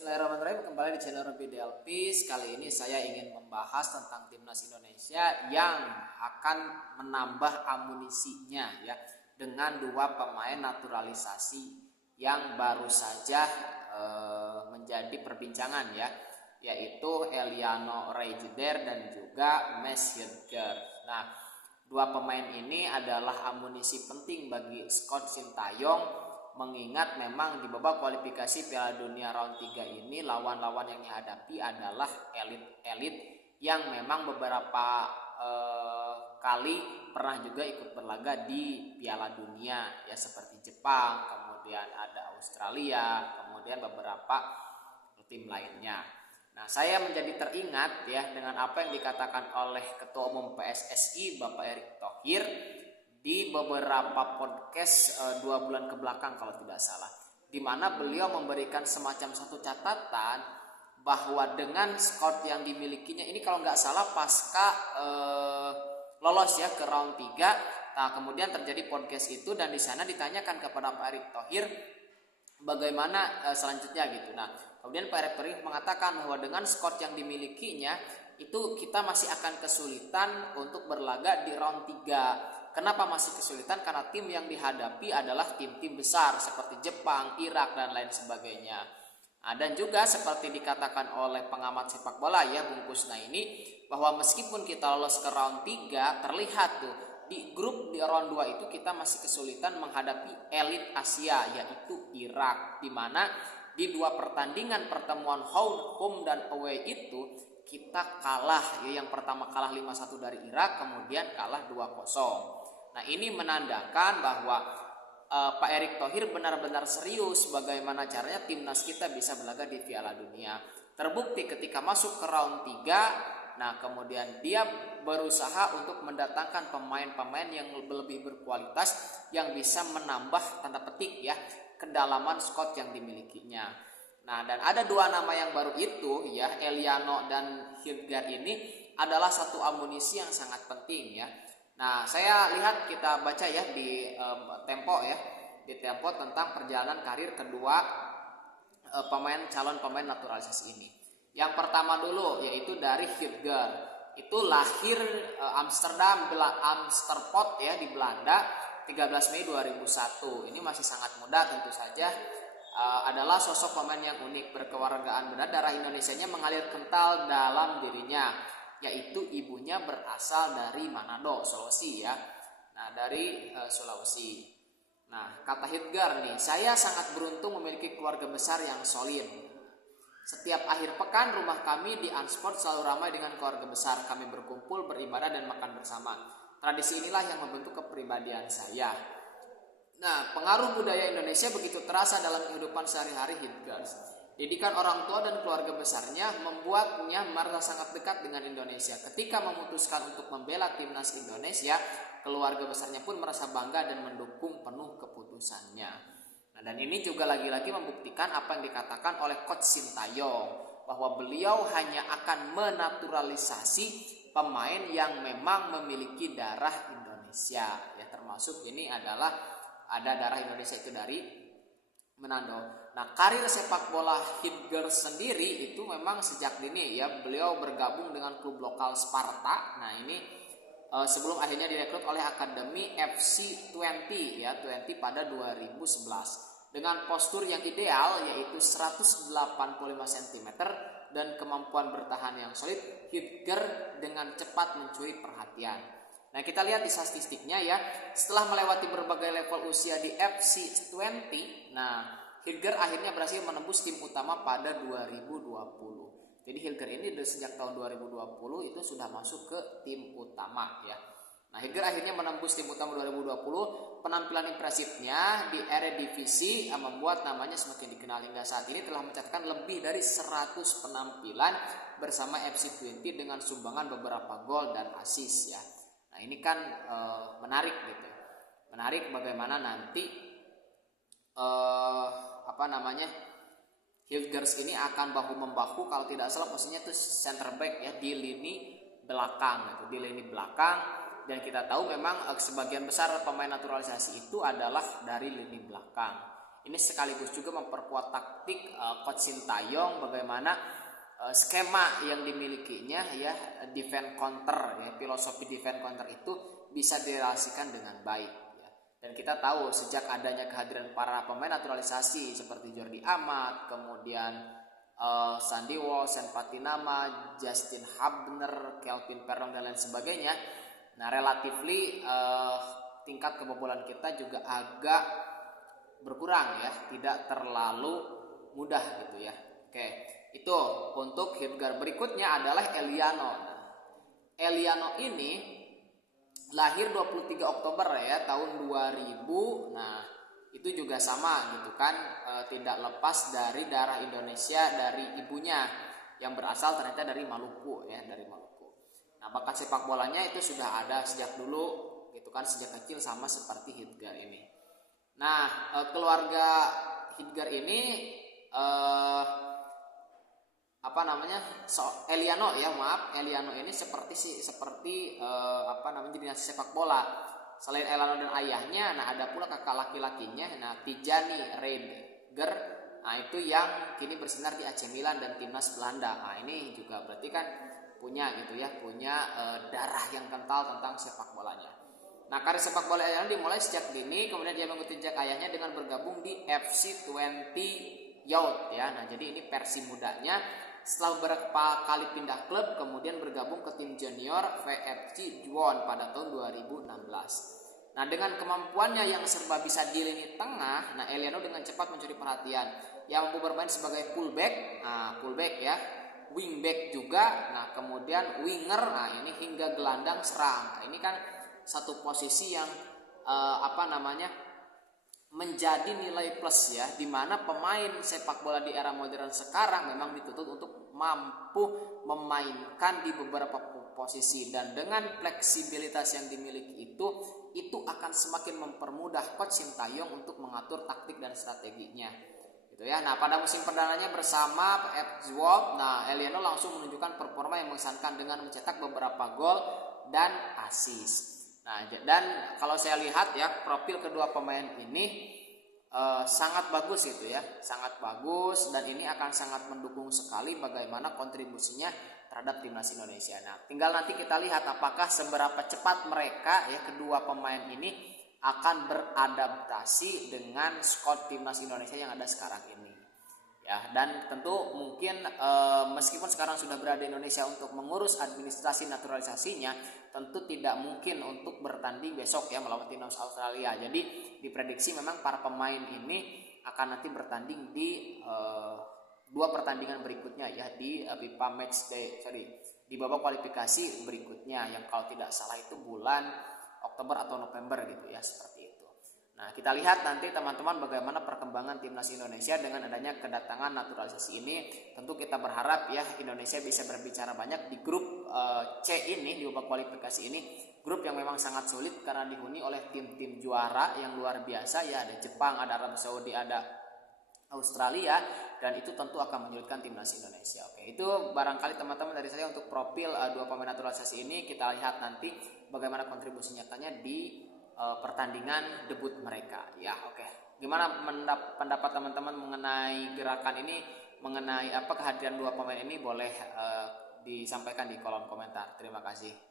Bismillahirrahmanirrahim, kembali di channel Robi Delpis. Kali ini saya ingin membahas tentang timnas Indonesia yang akan menambah amunisinya ya dengan dua pemain naturalisasi yang baru saja menjadi perbincangan ya, yaitu Eliano Reijder dan juga Mads Hidegger. Nah, dua pemain ini adalah amunisi penting bagi Scott Sintayong, mengingat memang di babak kualifikasi Piala Dunia round 3 ini lawan-lawan yang dihadapi adalah elit-elit yang memang beberapa kali pernah juga ikut berlaga di Piala Dunia ya, seperti Jepang, kemudian ada Australia, kemudian beberapa tim lainnya. Nah, saya menjadi teringat ya dengan apa yang dikatakan oleh Ketua Umum PSSI Bapak Erick Thohir di beberapa podcast 2 bulan ke belakang kalau tidak salah, di mana beliau memberikan semacam satu catatan bahwa dengan skor yang dimilikinya ini kalau nggak salah pasca lolos ya ke round 3. Nah, kemudian terjadi podcast itu dan di sana ditanyakan kepada Pak Erick Thohir bagaimana selanjutnya gitu. Nah, kemudian Pak Erick Thohir mengatakan bahwa dengan skor yang dimilikinya itu kita masih akan kesulitan untuk berlaga di round 3. Kenapa masih kesulitan? Karena tim yang dihadapi adalah tim-tim besar seperti Jepang, Irak, dan lain sebagainya. Nah, dan juga seperti dikatakan oleh pengamat sepak bola ya, Bung Kusna ini, bahwa meskipun kita lolos ke round 3, terlihat tuh di grup di round 2 itu kita masih kesulitan menghadapi elit Asia, yaitu Irak, di mana di dua pertandingan pertemuan home dan away itu kita kalah ya, yang pertama kalah 5-1 dari Irak, kemudian kalah 2-0. Nah, ini menandakan bahwa Pak Erick Thohir benar-benar serius bagaimana caranya timnas kita bisa berlaga di Piala Dunia. Terbukti ketika masuk ke round 3, nah kemudian dia berusaha untuk mendatangkan pemain-pemain yang lebih berkualitas yang bisa menambah tanda petik ya kedalaman skor yang dimilikinya. Nah, dan ada dua nama yang baru itu ya, Eliano dan Hidegger ini adalah satu amunisi yang sangat penting ya. Nah, saya lihat kita baca ya di Tempo ya, di Tempo tentang perjalanan karir kedua calon pemain naturalisasi ini. Yang pertama dulu yaitu dari Hidegger. Itu lahir Amsterdam ya di Belanda 13 Mei 2001. Ini masih sangat muda tentu saja. Adalah sosok pemain yang unik, berkewargaan berdarah Indonesianya mengalir kental dalam dirinya, yaitu ibunya berasal dari Manado, Sulawesi ya. Nah, dari Sulawesi. Nah, kata Hidegger nih, saya sangat beruntung memiliki keluarga besar yang solid. Setiap akhir pekan rumah kami di Unsport selalu ramai dengan keluarga besar. Kami berkumpul, beribadah dan makan bersama. Tradisi inilah yang membentuk kepribadian saya. Nah, pengaruh budaya Indonesia begitu terasa dalam kehidupan sehari-hari Hidegger. Didikan orang tua dan keluarga besarnya membuatnya merasa sangat dekat dengan Indonesia. Ketika memutuskan untuk membela timnas Indonesia, keluarga besarnya pun merasa bangga dan mendukung penuh keputusannya. Nah, dan ini juga lagi-lagi membuktikan apa yang dikatakan oleh Coach Sintayong, bahwa beliau hanya akan menaturalisasi pemain yang memang memiliki darah Indonesia. Ya, termasuk ini adalah ada darah Indonesia itu dari Manado. Nah, karir sepak bola Hidegger sendiri itu memang sejak dini ya, beliau bergabung dengan klub lokal Sparta. Nah, ini sebelum akhirnya direkrut oleh Akademi FC 20 ya, 20 pada 2011. Dengan postur yang ideal yaitu 185 cm dan kemampuan bertahan yang solid, Hidegger dengan cepat mencuri perhatian. Nah, kita lihat di statistiknya ya, setelah melewati berbagai level usia di FC 20, nah Hidegger akhirnya berhasil menembus tim utama pada 2020. Jadi Hidegger ini sejak tahun 2020 itu sudah masuk ke tim utama ya. Nah, Hidegger akhirnya menembus tim utama 2020. Penampilan impresifnya di Eredivisie membuat namanya semakin dikenal hingga saat ini telah mencatatkan lebih dari 100 penampilan bersama FC 20 dengan sumbangan beberapa gol dan assist ya. Nah, ini kan menarik gitu. Menarik bagaimana nanti Hidegger ini akan bahu-membahu, kalau tidak salah posisinya itu center back ya, di lini belakang gitu, di lini belakang. Dan kita tahu memang sebagian besar pemain naturalisasi itu adalah dari lini belakang. Ini sekaligus juga memperkuat taktik Coach Sintayong, bagaimana skema yang dimilikinya ya, defense counter ya, filosofi defense counter itu bisa direlasikan dengan baik ya. Dan kita tahu sejak adanya kehadiran para pemain naturalisasi seperti Jordi Amat, kemudian Sandy Walsh, Sen Patinama, Justin Hubner, Kelvin Perlong dan lain sebagainya. Nah, relatively tingkat kebobolan kita juga agak berkurang ya, tidak terlalu mudah gitu ya. Oke, itu untuk Hildegard. Berikutnya adalah Eliano. Eliano ini lahir 23 Oktober ya tahun 2000. Nah, itu juga sama gitu kan, tidak lepas dari darah Indonesia dari ibunya yang berasal ternyata dari Maluku ya, dari Maluku. Nah, bakat sepak bolanya itu sudah ada sejak dulu gitu kan, sejak kecil, sama seperti Hildegard ini. Nah, keluarga Hildegard ini Eliano ya, Eliano ini seperti dinasti sepak bola. Selain Eliano dan ayahnya, nah ada pula kakak laki-lakinya, nah Tijani Redeker, nah itu yang kini bersinar di AC Milan dan timnas Belanda. Nah ini juga berarti kan punya gitu ya, punya darah yang kental tentang sepak bolanya. Nah, karir sepak bola Eliano dimulai sejak dini, kemudian dia mengikuti jejak ayahnya dengan bergabung di FC 20 Youth ya. Nah, jadi ini versi mudanya. Setelah beberapa kali pindah klub, kemudian bergabung ke tim junior VFC Juwon pada tahun 2016. Nah, dengan kemampuannya yang serba bisa di lini tengah, nah Eliano dengan cepat mencuri perhatian. Yang mampu bermain sebagai fullback, fullback ya, wingback juga, nah kemudian winger, nah ini hingga gelandang serang. Nah, ini kan satu posisi yang menjadi nilai plus ya, di mana pemain sepak bola di era modern sekarang memang dituntut untuk mampu memainkan di beberapa posisi, dan dengan fleksibilitas yang dimiliki itu akan semakin mempermudah Coach Sintayong untuk mengatur taktik dan strateginya gitu ya. Nah, pada musim perdananya bersama PF Zwolle, nah Eliano langsung menunjukkan performa yang mengesankan dengan mencetak beberapa gol dan assist. Nah, dan kalau saya lihat ya, profil kedua pemain ini sangat bagus gitu ya, sangat bagus, dan ini akan sangat mendukung sekali bagaimana kontribusinya terhadap timnas Indonesia. Nah, tinggal nanti kita lihat apakah seberapa cepat mereka ya, kedua pemain ini akan beradaptasi dengan skor timnas Indonesia yang ada sekarang ini. Ya, dan tentu mungkin meskipun sekarang sudah berada di Indonesia untuk mengurus administrasi naturalisasinya, tentu tidak mungkin untuk bertanding besok ya melawan timnas Australia. Jadi diprediksi memang para pemain ini akan nanti bertanding di 2 pertandingan berikutnya ya, di FIFA Matchday, di babak kualifikasi berikutnya yang kalau tidak salah itu bulan Oktober atau November gitu ya, seperti itu. Nah, kita lihat nanti teman-teman bagaimana perkembangan timnas Indonesia dengan adanya kedatangan naturalisasi ini. Tentu kita berharap ya Indonesia bisa berbicara banyak di grup C ini, di babak kualifikasi ini. Grup yang memang sangat sulit karena dihuni oleh tim-tim juara yang luar biasa ya, ada Jepang, ada Arab Saudi, ada Australia, dan itu tentu akan menyulitkan timnas Indonesia. Oke, itu barangkali teman-teman dari saya untuk profil 2 pemain naturalisasi ini. Kita lihat nanti bagaimana kontribusi nyatanya di pertandingan debut mereka ya. Oke, gimana pendapat teman-teman mengenai gerakan ini, mengenai kehadiran 2 pemain ini? Boleh disampaikan di kolom komentar. Terima kasih.